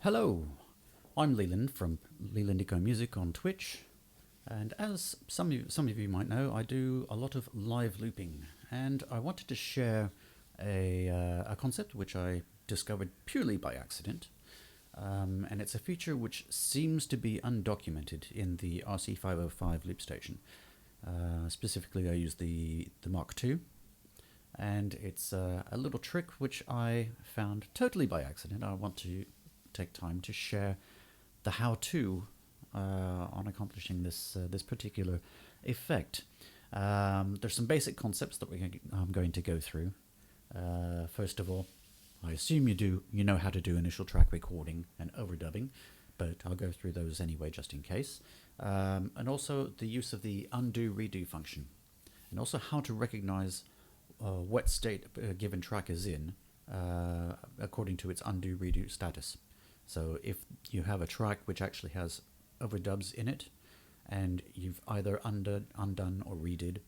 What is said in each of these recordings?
Hello, I'm Leland from Leland Eco Music on Twitch, and as some of you might know, I do a lot of live looping, and I wanted to share a concept which I discovered purely by accident, and it's a feature which seems to be undocumented in the RC505 Loopstation. Specifically, I use the Mark II, and it's a little trick which I found totally by accident. I want to take time to share the how-to on accomplishing this particular effect. There's some basic concepts that I'm going to go through. First of all, I assume you know how to do initial track recording and overdubbing, but I'll go through those anyway just in case. And also the use of the undo redo function, and also how to recognize what state a given track is in according to its undo redo status. So if you have a track which actually has overdubs in it, and you've either undone or redid,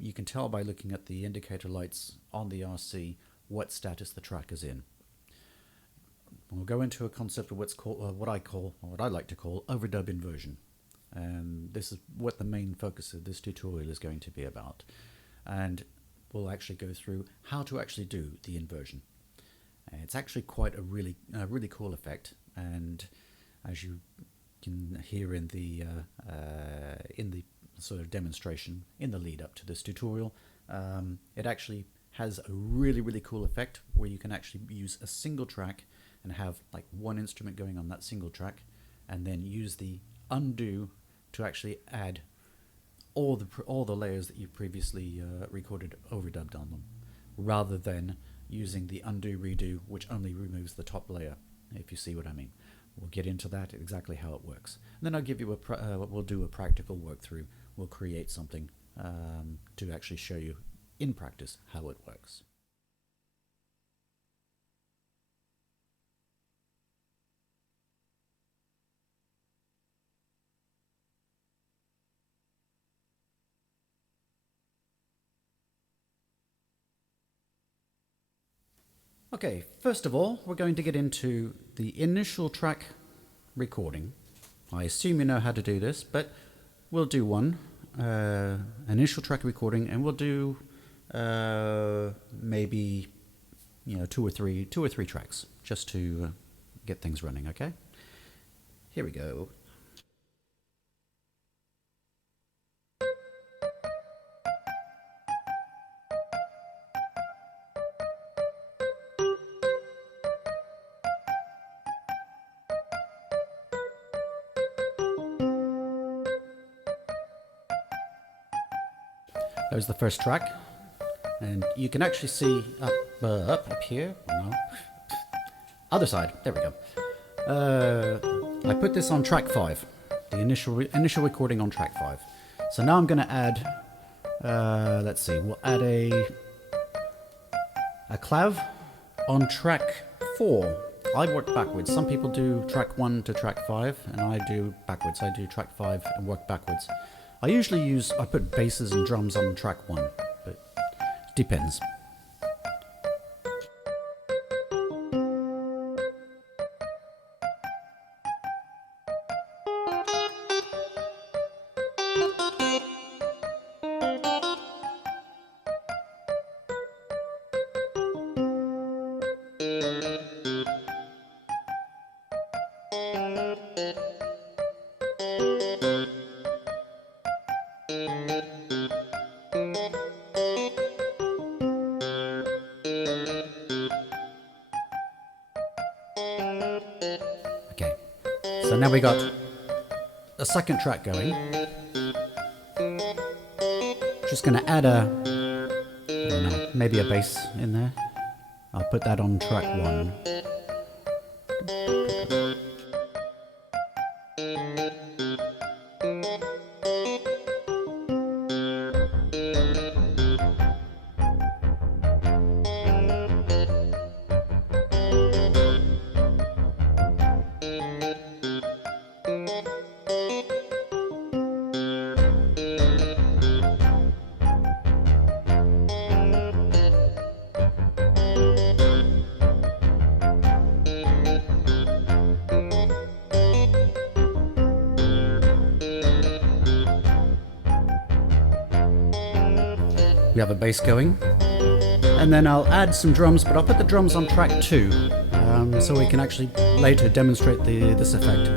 you can tell by looking at the indicator lights on the RC what status the track is in. We'll go into a concept of what I like to call overdub inversion, and this is what the main focus of this tutorial is going to be about. And we'll actually go through how to actually do the inversion. It's actually quite a really cool effect, and as you can hear in the sort of demonstration in the lead up to this tutorial, it actually has a really cool effect where you can actually use a single track and have like one instrument going on that single track, and then use the undo to actually add all the layers that you previously recorded overdubbed on them, rather than using the undo redo, which only removes the top layer, if you see what I mean. We'll get into that, exactly how it works. And then I'll give you we'll do a practical walkthrough. We'll create something to actually show you in practice how it works. Okay, first of all, we're going to get into the initial track recording. I assume you know how to do this, but we'll do one initial track recording, and we'll do maybe two or three tracks just to get things running. Okay, here we go. There's the first track, and you can actually see up here. No, other side. There we go. I put this on track 5, the initial recording on track 5. So now I'm going to add. Let's see. We'll add a clav on track 4. I work backwards. Some people do track 1 to track 5, and I do backwards. I do track 5 and work backwards. I put basses and drums on track 1, but it depends. Okay, so now we got a second track going. Just going to add maybe a bass in there. I'll put that on track 1. We have a bass going. And then I'll add some drums, but I'll put the drums on track 2, so we can actually later demonstrate this effect.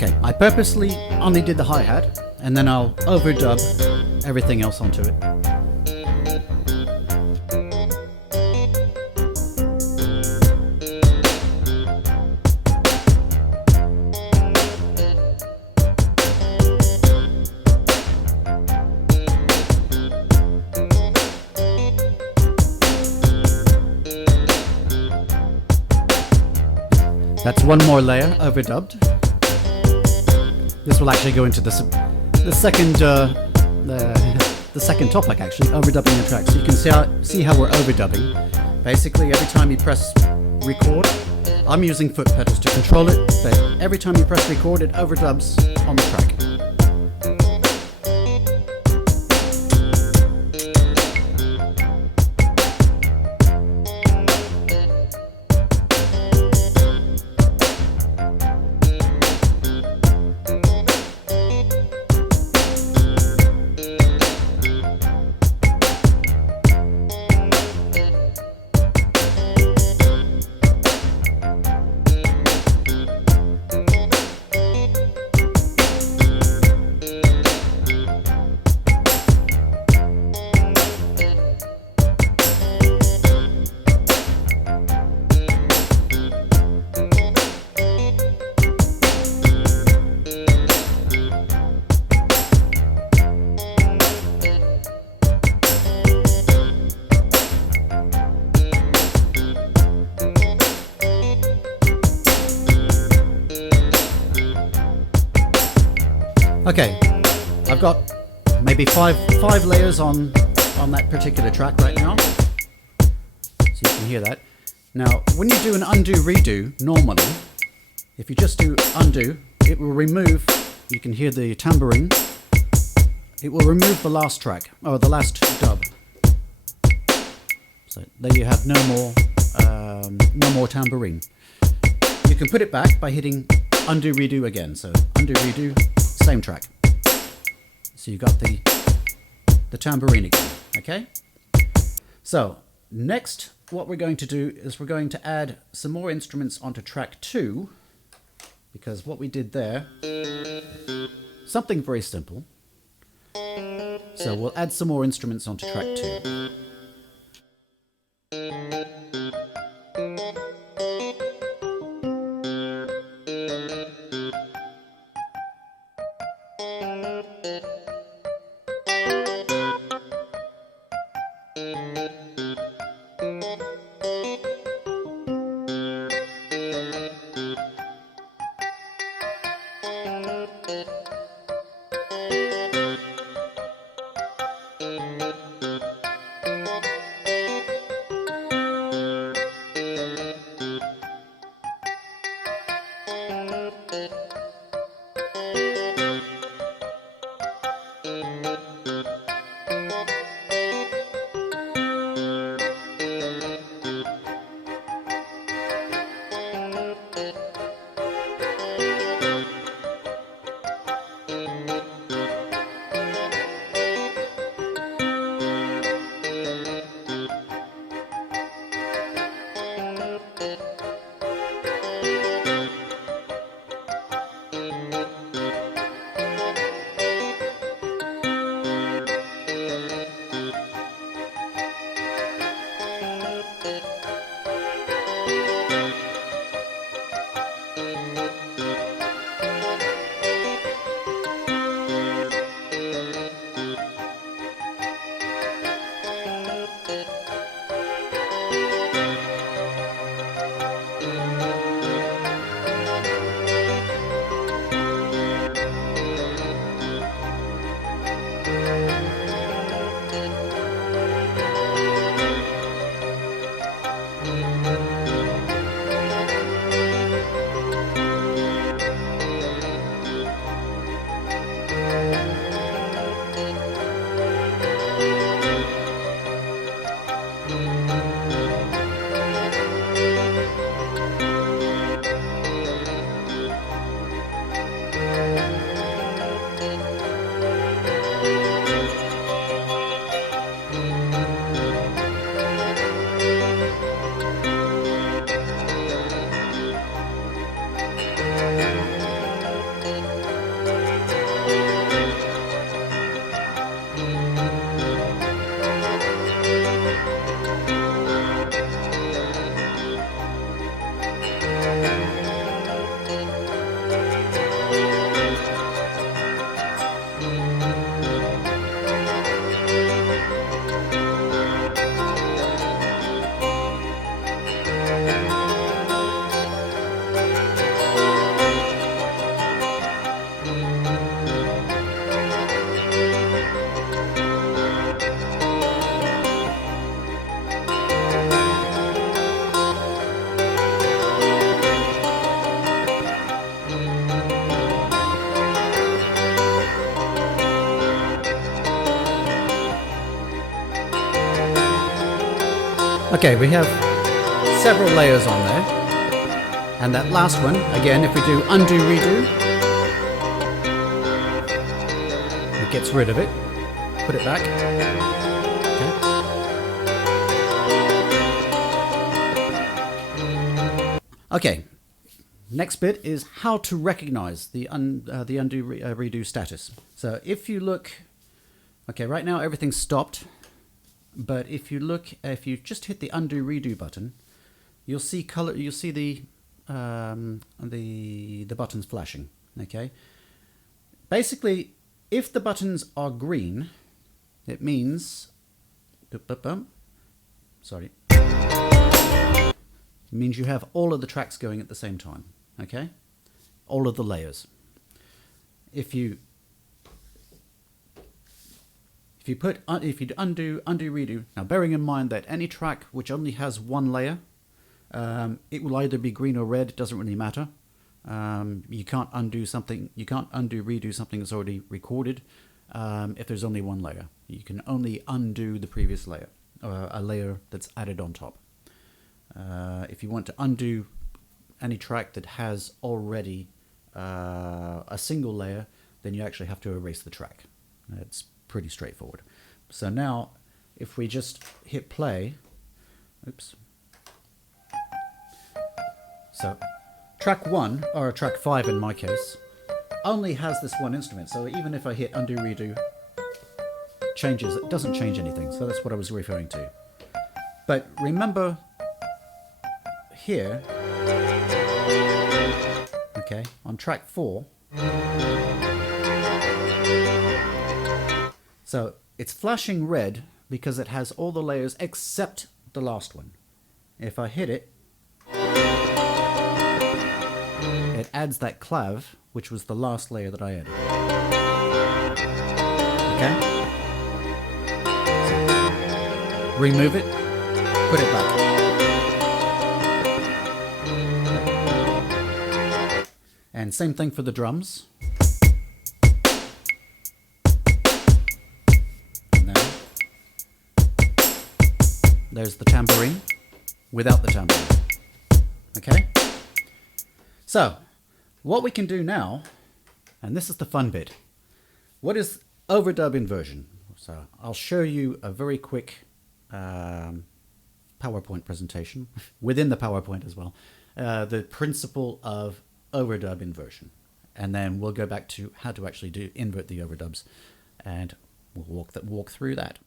Okay, I purposely only did the hi-hat, and then I'll overdub everything else onto it. That's one more layer overdubbed. This will actually go into the second topic, actually, overdubbing the track. So you can see how we're overdubbing. Basically, every time you press record, I'm using foot pedals to control it, but every time you press record, it overdubs on the track. Okay, I've got maybe five layers on that particular track right now, so you can hear that. Now, when you do an undo redo, normally, if you just do undo, it will remove, you can hear the tambourine, it will remove the last track, or the last dub. So there you have no more tambourine. You can put it back by hitting undo redo again. So undo redo, same track. So you got the tambourine again, okay? So next, what we're going to do is we're going to add some more instruments onto track 2, because what we did there, something very simple. So we'll add some more instruments onto track 2. Okay, we have several layers on there. And that last one, again, if we do undo, redo, it gets rid of it. Put it back. Okay, next bit is how to recognize the undo redo status. So if you look, okay, right now everything's stopped, but if you look, if you just hit the undo redo button, you'll see color. You'll see the buttons flashing. Okay, basically, if the buttons are green, it means sorry. It means you have all of the tracks going at the same time, okay? All of the layers. If you undo, redo, now bearing in mind that any track which only has one layer, it will either be green or red, it doesn't really matter. You can't undo something, you can't undo, redo something that's already recorded if there's only one layer. You can only undo the previous layer, or a layer that's added on top. If you want to undo any track that has already a single layer, then you actually have to erase the track. It's pretty straightforward. So now, if we just hit play, oops. So track 1, or track 5 in my case, only has this one instrument. So even if I hit undo, redo, changes, it doesn't change anything. So that's what I was referring to. But remember, here, okay, on track 4, so it's flashing red because it has all the layers except the last one. If I hit it, it adds that clav, which was the last layer that I added. Okay? So, remove it, put it back. And same thing for the drums. And then there's the tambourine without the tambourine. Okay? So, what we can do now, and this is the fun bit, what is overdub inversion? So, I'll show you a very quick PowerPoint presentation, within the PowerPoint as well, the principle of overdub inversion, and then we'll go back to how to actually invert the overdubs, and we'll walk through that.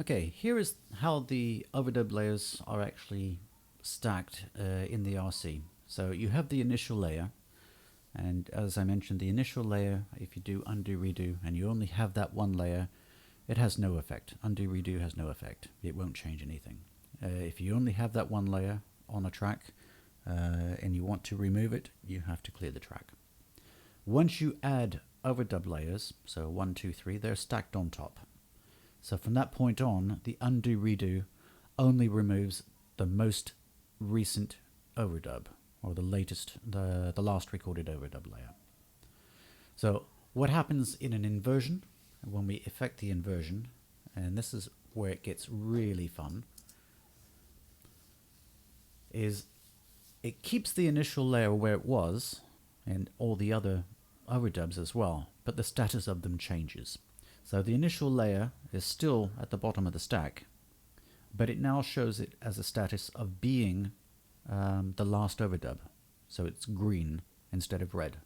Okay, here is how the overdub layers are actually stacked in the RC. So you have the initial layer, and as I mentioned, the initial layer, if you do undo, redo, and you only have that one layer, it has no effect. Undo, redo has no effect. It won't change anything. If you only have that one layer on a track, and you want to remove it, you have to clear the track. Once you add overdub layers, so 1, 2, 3, they're stacked on top. So from that point on, the undo, redo only removes the most recent overdub, or the latest, the last recorded overdub layer. So what happens in an inversion, when we effect the inversion, and this is where it gets really fun, is it keeps the initial layer where it was, and all the other overdubs as well, but the status of them changes. So the initial layer is still at the bottom of the stack, but it now shows it as a status of being the last overdub. So it's green instead of red.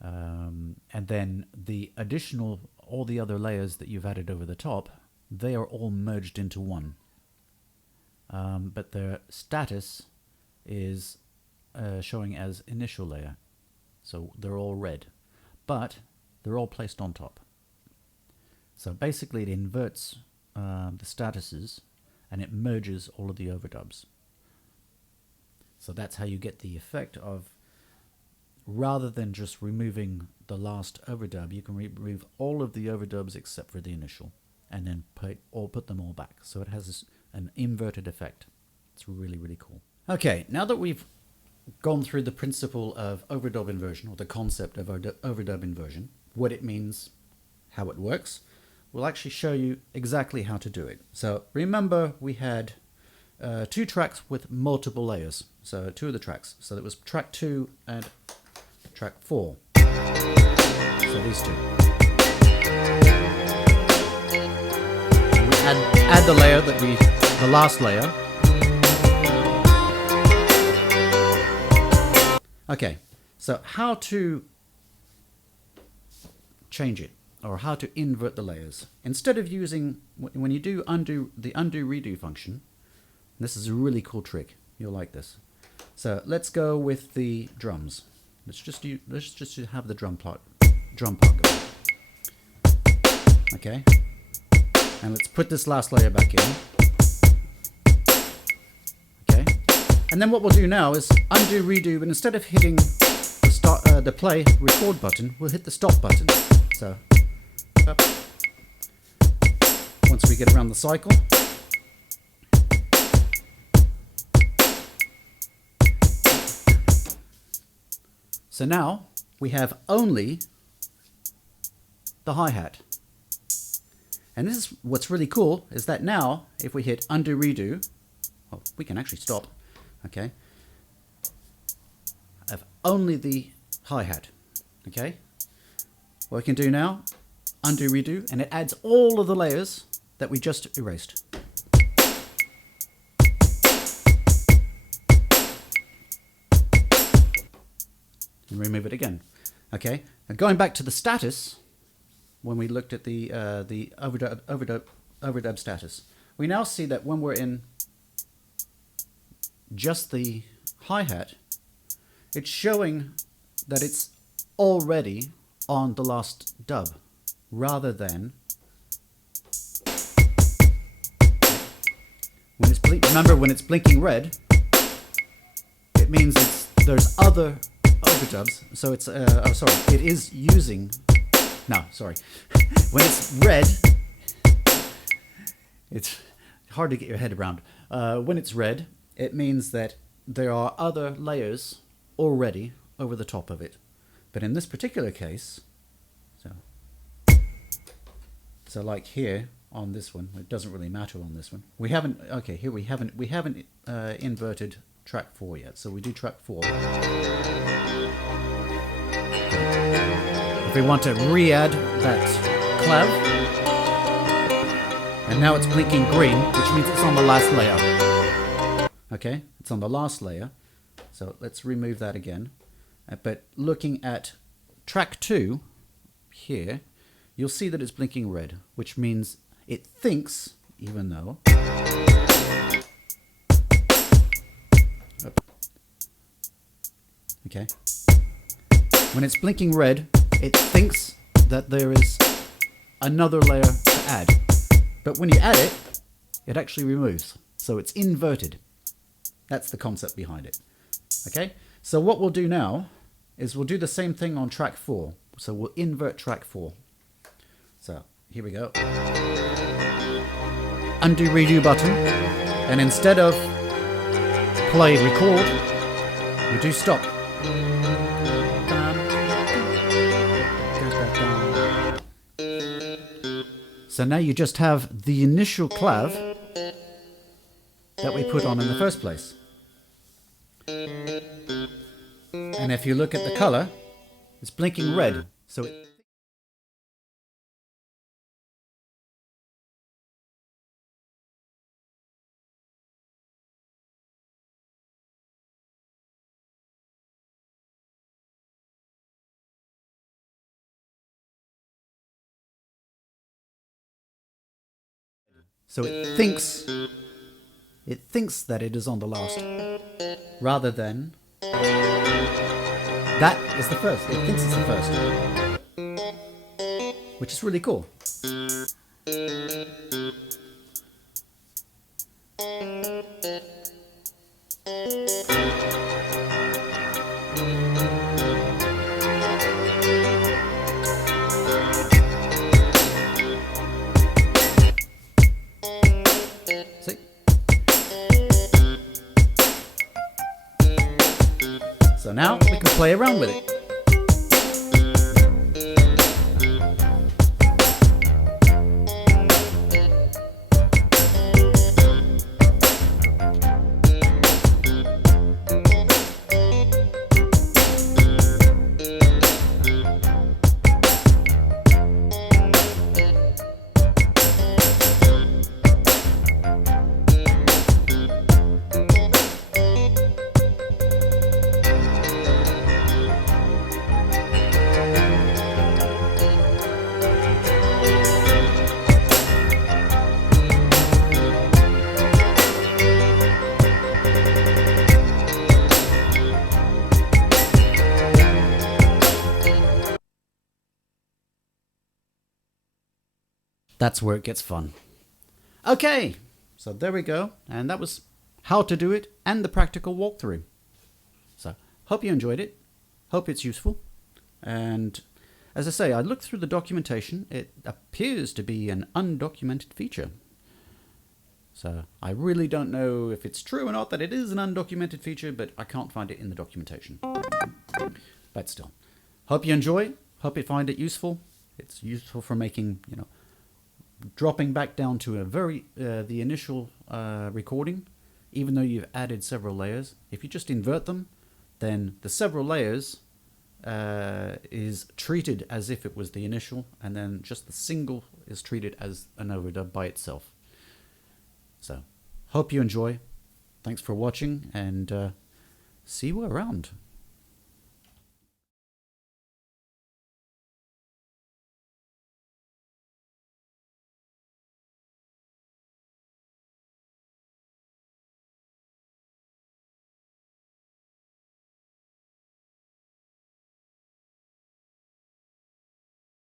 And then the additional, all the other layers that you've added over the top, they are all merged into one. But their status is showing as initial layer. So they're all red, but they're all placed on top. So basically it inverts the statuses, and it merges all of the overdubs. So that's how you get the effect of, rather than just removing the last overdub, you can remove all of the overdubs except for the initial, and then put them all back. So it has an inverted effect. It's really, really cool. Okay, now that we've gone through the principle of overdub inversion, or the concept of overdub inversion, what it means, how it works, we'll actually show you exactly how to do it. So remember, we had two tracks with multiple layers. So two of the tracks. So it was track 2 and track 4. So these two. We add the layer the last layer. Okay, so how to change it, or how to invert the layers. Instead of using, when you do the undo redo function, this is a really cool trick. You'll like this. So let's go with the drums. Let's just have the drum part go. Okay, and let's put this last layer back in. Okay, and then what we'll do now is undo redo, but instead of hitting the play record button, we'll hit the stop button. So up. Once we get around the cycle, so now we have only the hi-hat. And this is what's really cool, is that now if we hit undo redo, well, we can actually stop. Okay, I have only the hi-hat. Okay, what we can do now, undo redo, and it adds all of the layers that we just erased. And remove it again. Okay, and going back to the status, when we looked at the overdub status, we now see that when we're in just the hi-hat, it's showing that it's already on the last dub, rather than when it's remember, when it's blinking red, it means there's other overdubs. So it's oh sorry, it is using. No, sorry. When it's red, it's hard to get your head around. When it's red, it means that there are other layers already over the top of it. But in this particular case, so like here on this one, it doesn't really matter on this one. We haven't. Okay, here we haven't inverted track 4 yet. So we do track 4. If we want to re-add that clav, and now it's blinking green, which means it's on the last layer. Okay, it's on the last layer. So let's remove that again. But looking at track 2 here, you'll see that it's blinking red, which means it thinks, even though... Okay. When it's blinking red, it thinks that there is another layer to add. But when you add it, it actually removes. So it's inverted. That's the concept behind it. Okay? So what we'll do now is we'll do the same thing on track 4. So we'll invert track 4. So here we go. Undo redo button. And instead of play record, we do stop. So now you just have the initial clav that we put on in the first place. And if you look at the color, it's blinking red. So it thinks that it is on the last, rather than that is the first. It thinks it's the first, which is really cool. See? So now we can play around with it. That's where it gets fun. Okay, so there we go. And that was how to do it and the practical walkthrough. So, hope you enjoyed it. Hope it's useful. And as I say, I looked through the documentation. It appears to be an undocumented feature. So, I really don't know if it's true or not that it is an undocumented feature, but I can't find it in the documentation. But still, hope you enjoy. Hope you find it useful. It's useful for making, dropping back down to the initial recording, even though you've added several layers. If you just invert them, then the several layers is treated as if it was the initial, and then just the single is treated as an overdub by itself. So, hope you enjoy. Thanks for watching, and see you around.